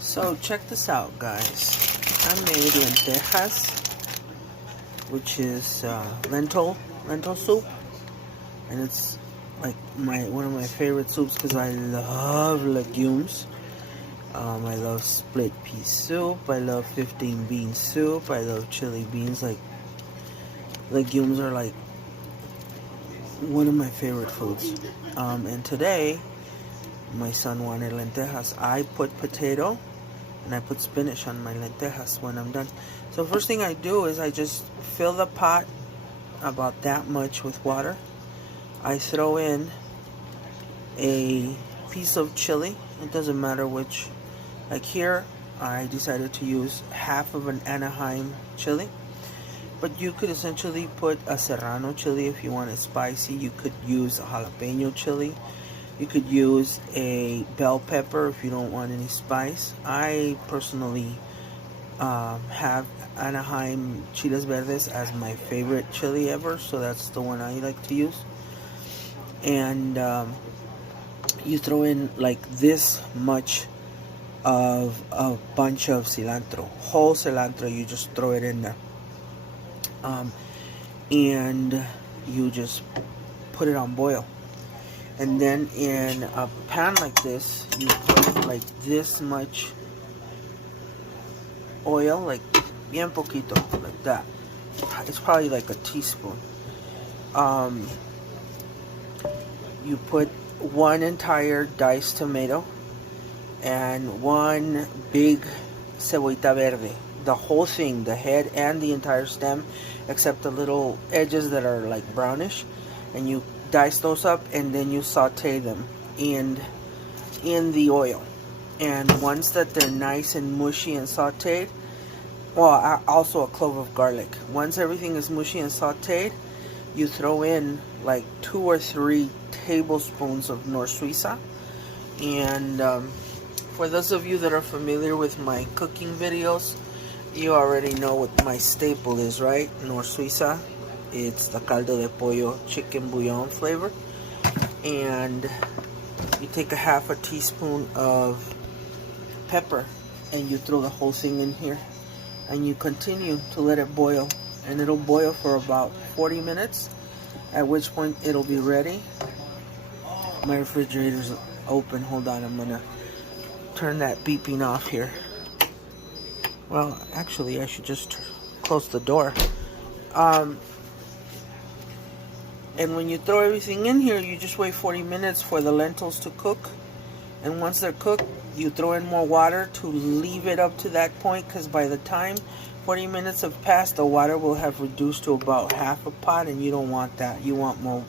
So check this out, guys. I made lentejas, which is lentil soup, and it's like one of my favorite soups because I love legumes. I love split pea soup. I love 15 bean soup. I love chili beans. Like, legumes are like one of my favorite foods. And today, my son wanted lentejas. I put potato and I put spinach on my lentejas when I'm done. So first thing I do is I just fill the pot about that much with water. I throw in a piece of chili. It doesn't matter which. Like here, I decided to use half of an Anaheim chili. But you could essentially put a serrano chili if you want it spicy. You could use a jalapeno chili. You could use a bell pepper if you don't want any spice. I personally have Anaheim chiles verdes as my favorite chili ever, so that's the one I like to use. And you throw in like this much of a bunch of cilantro, whole cilantro. You just throw it in there, and you just put it on boil. And then in a pan like this, you put like this much oil, like bien poquito, like that. It's probably like a teaspoon. You put one entire diced tomato and one big cebollita verde. The whole thing, the head and the entire stem, except the little edges that are like brownish. And you dice those up and then you saute them in the oil. And once that they're nice and mushy and sauteed, well, also a clove of garlic. Once everything is mushy and sauteed, you throw in like 2 or 3 tablespoons of Nor Suiza. And for those of you that are familiar with my cooking videos, you already know what my staple is, right? Nor Suiza. It's the caldo de pollo chicken bouillon flavor. And you take a half a teaspoon of pepper and you throw the whole thing in here. And you continue to let it boil. And it'll boil for about 40 minutes. At which point it'll be ready. My refrigerator's open. Hold on, I'm gonna turn that beeping off here. Well, actually, I should just close the door. And when you throw everything in here, you just wait 40 minutes for the lentils to cook. And once they're cooked, you throw in more water to leave it up to that point, because by the time 40 minutes have passed, the water will have reduced to about half a pot, and you don't want that. You want more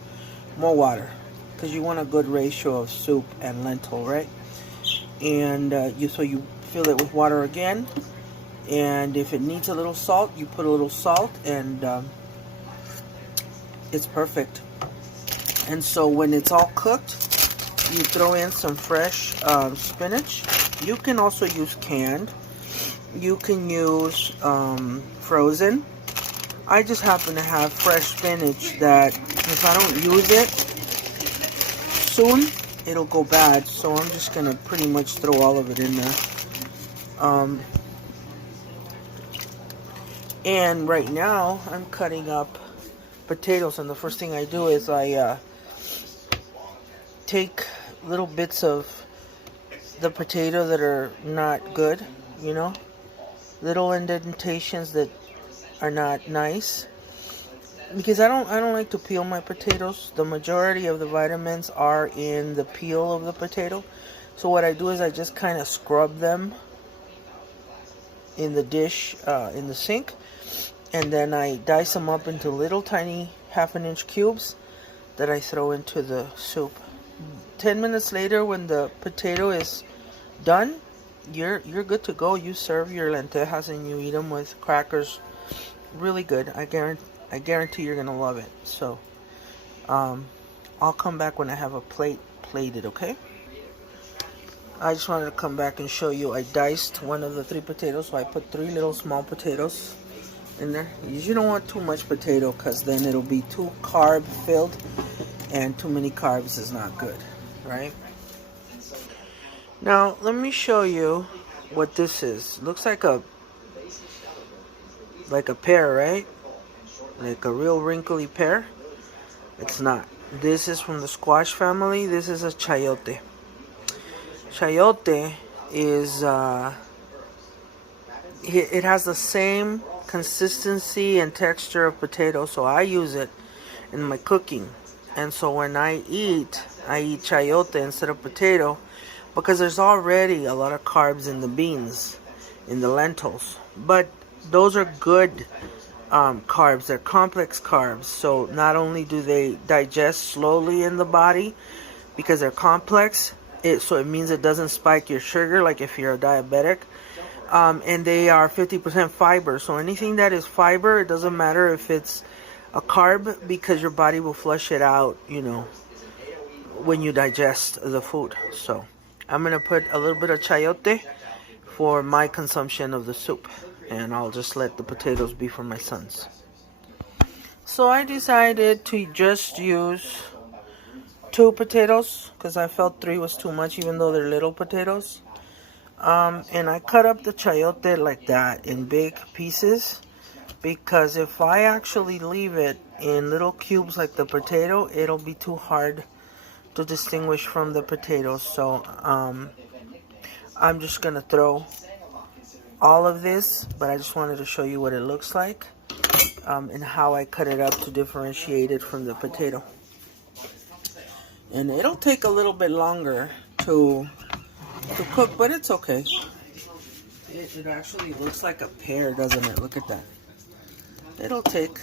water, because you want a good ratio of soup and lentil, right? And so you fill it with water again, and if it needs a little salt, you put a little salt, and it's perfect. And so when it's all cooked, you throw in some fresh spinach. You can also use canned. You can use frozen. I just happen to have fresh spinach that if I don't use it soon, it'll go bad. So I'm just gonna pretty much throw all of it in there. And right now I'm cutting up potatoes, and the first thing I do is I take little bits of the potato that are not good, you know, little indentations that are not nice, because I don't like to peel my potatoes. The majority of the vitamins are in the peel of the potato. So what I do is I just kind of scrub them in the dish, in the sink, and then I dice them up into little tiny half-inch cubes that I throw into the soup. 10 minutes later, when the potato is done, you're good to go. You serve your lentejas and you eat them with crackers. Really good. I guarantee you're gonna love it. So I'll come back when I have a plate plated, okay? I just wanted to come back and show you. I diced one of the 3 potatoes, so I put 3 little small potatoes in there. You don't want too much potato, because then it'll be too carb filled, and too many carbs is not good, right? Now let me show you what this is. Looks like a pear, right? Like a real wrinkly pear. It's not. This is from the squash family. This is a chayote. Chayote is it has the same consistency and texture of potato, so I use it in my cooking. And so when I eat chayote instead of potato, because there's already a lot of carbs in the beans, in the lentils. But those are good carbs. They're complex carbs. So not only do they digest slowly in the body because they're complex, so it means it doesn't spike your sugar like if you're a diabetic. And they are 50% fiber. So anything that is fiber, it doesn't matter if it's a carb, because your body will flush it out, when you digest the food. So I'm going to put a little bit of chayote for my consumption of the soup. And I'll just let the potatoes be for my sons. So I decided to just use 2 potatoes because I felt 3 was too much, even though they're little potatoes. And I cut up the chayote like that in big pieces, because if I actually leave it in little cubes like the potato, it'll be too hard to distinguish from the potatoes. So I'm just gonna throw all of this, but I just wanted to show you what it looks like, and how I cut it up to differentiate it from the potato. And it'll take a little bit longer to cook, but it's okay. It actually looks like a pear, doesn't it? Look at that. It'll take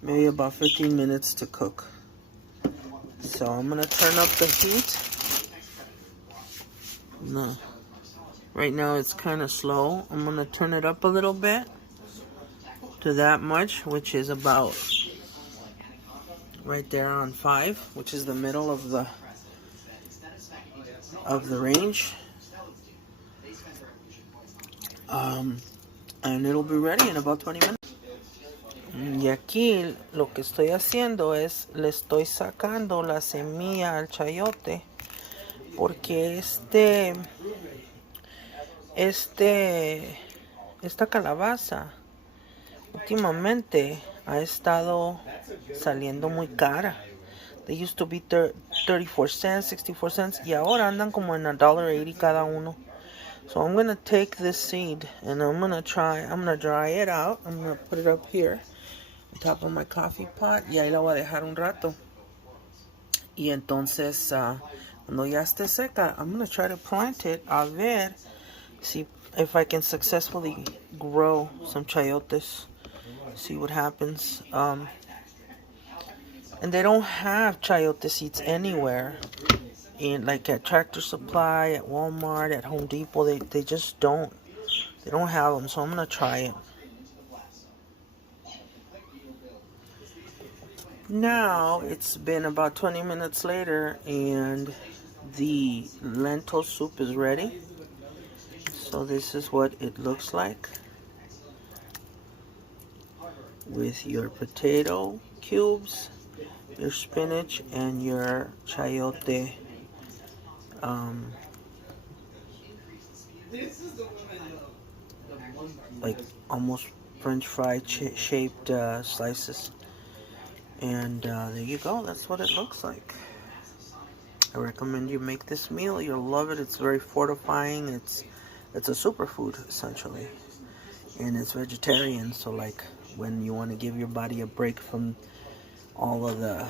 maybe about 15 minutes to cook. So I'm gonna turn up the heat. No. Right now it's kind of slow. I'm gonna turn it up a little bit to that much, which is about right there on 5, which is the middle of the range. And it'll be ready in about 20 minutes. Y aquí lo que estoy haciendo es, le estoy sacando la semilla al chayote, porque esta calabaza últimamente ha estado saliendo muy cara. They used to be 34 cents, 64 cents, y ahora andan como en $1.80 cada uno. So I'm going to take this seed and I'm going to dry it out. I'm going to put it up here on top of my coffee pot, y ahí la voy a dejar un rato. Y entonces, cuando ya esté seca, I'm going to try to plant it, a ver if I can successfully grow some chayotes. See what happens. And they don't have chayote seeds anywhere. Like at Tractor Supply, at Walmart, at Home Depot, they just don't. They don't have them, so I'm going to try it. Now, it's been about 20 minutes later, and the lentil soup is ready. So this is what it looks like, with your potato cubes, your spinach, and your chayote like almost French fry shaped slices. And there you go. That's what it looks like. I recommend you make this meal. You'll love it. It's very fortifying. It's a superfood essentially, and it's vegetarian. So like when you want to give your body a break from all of the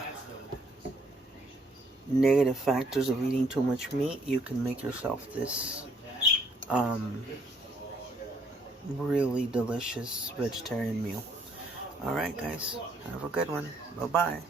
negative factors of eating too much meat, you can make yourself this really delicious vegetarian meal. Alright guys, have a good one. Bye bye.